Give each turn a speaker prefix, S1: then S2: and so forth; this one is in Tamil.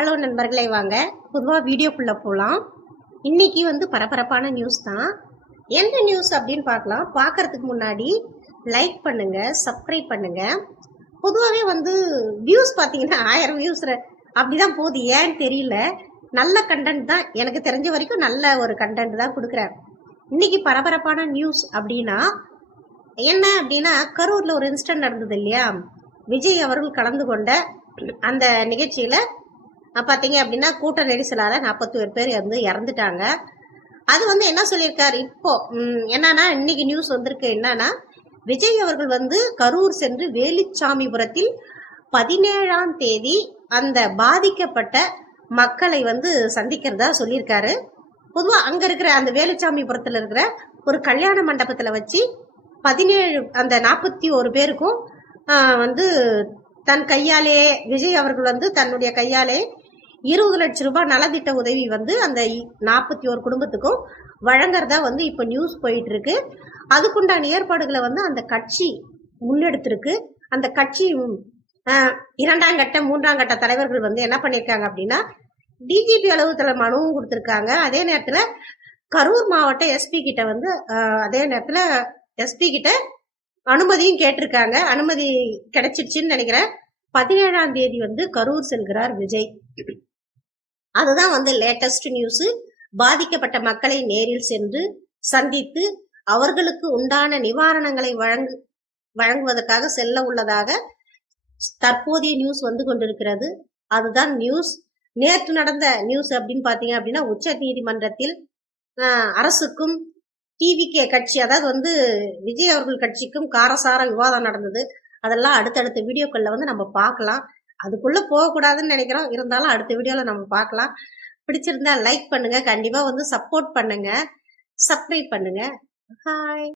S1: ஹலோ நண்பர்களே வாங்க. பொதுவாக வீடியோக்குள்ளே போகலாம் இன்றைக்கி வந்து பரபரப்பான நியூஸ் தான். எந்த நியூஸ் அப்படின்னு பார்க்கலாம். பார்க்கறதுக்கு முன்னாடி லைக் பண்ணுங்கள் சப்ஸ்கிரைப் பண்ணுங்கள் பொதுவாகவே வந்து வியூஸ் பார்த்தீங்கன்னா ஆயிரம் வியூஸ் அப்படிதான் போகுது. ஏன்னு தெரியல. நல்ல கண்டென்ட் தான். எனக்கு தெரிஞ்ச வரைக்கும் நல்ல ஒரு கண்டென்ட் தான் கொடுக்குறேன் இன்னைக்கு பரபரப்பான நியூஸ் அப்படின்னா என்ன அப்படின்னா கரூரில் ஒரு இன்சிடென்ட் நடந்தது இல்லையா? விஜய் அவர்கள் கலந்து கொண்ட அந்த நிகழ்ச்சியில் பார்த்தீங்க அப்படின்னா கூட்ட நெரிசலால் நாற்பத்தி ஒரு பேர் வந்து இறந்துட்டாங்க. அது வந்து என்ன சொல்லியிருக்காரு? இப்போ என்னன்னா இன்னைக்கு நியூஸ் வந்திருக்கு என்னன்னா விஜய் அவர்கள் வந்து கரூர் சென்று வேலுச்சாமிபுரத்தில் பதினேழாம் தேதி அந்த பாதிக்கப்பட்ட மக்களை வந்து சந்திக்கிறதா சொல்லியிருக்காரு. பொதுவாக அங்கே இருக்கிற அந்த வேலுச்சாமிபுரத்தில் இருக்கிற ஒரு கல்யாண மண்டபத்தில் வச்சு பதினேழு அந்த நாற்பத்தி ஒரு பேருக்கும் வந்து தன் கையாலே விஜய் அவர்கள் வந்து தன்னுடைய கையாலே இருபது லட்சம் ரூபாய் நலத்திட்ட உதவி வந்து அந்த நாற்பத்தி ஒரு குடும்பத்துக்கும் வழங்குறதா வந்து இப்போ நியூஸ் போயிட்டு இருக்கு அதுக்குண்டான ஏற்பாடுகளை வந்து அந்த கட்சி முன்னெடுத்திருக்கு. அந்த கட்சி இரண்டாம் கட்ட மூன்றாம் கட்ட தலைவர்கள் வந்து என்ன பண்ணியிருக்காங்க அப்படின்னா டிஜிபி அலுவலகத்தில் மனுவும் கொடுத்துருக்காங்க. அதே நேரத்தில் கரூர் மாவட்ட எஸ்பி கிட்ட வந்து அதே நேரத்தில் எஸ்பி கிட்ட அனுமதியும் கேட்டிருக்காங்க. அனுமதி கிடைச்சிருச்சுன்னு நினைக்கிறேன். பதினேழாம் தேதி வந்து கரூர் செல்கிறார் விஜய். அதுதான் வந்து லேட்டஸ்ட் நியூஸ் பாதிக்கப்பட்ட மக்களை நேரில் சென்று சந்தித்து அவர்களுக்கு உண்டான நிவாரணங்களை வழங்கு வழங்குவதற்காக செல்ல உள்ளதாக தற்போதைய நியூஸ் வந்து கொண்டிருக்கிறது. அதுதான் நியூஸ் நேற்று நடந்த நியூஸ் அப்படின்னு பார்த்தீங்க அப்படின்னா உச்ச நீதிமன்றத்தில் அரசுக்கும் டிவிகே கட்சி அதாவது வந்து விஜய் அவர்கள் கட்சிக்கும் காரசார விவாதம் நடந்தது. அதெல்லாம் அடுத்தடுத்த வீடியோக்களில் வந்து நம்ம பார்க்கலாம். அதுக்குள்ளே போகக்கூடாதுன்னு நினைக்கிறோம். இருந்தாலும் அடுத்த வீடியோவில் நம்ம பார்க்கலாம். பிடிச்சிருந்தா லைக் பண்ணுங்கள் கண்டிப்பாக வந்து சப்போர்ட் பண்ணுங்கள் சப்ஸ்கிரைப் பண்ணுங்கள் ஹாய்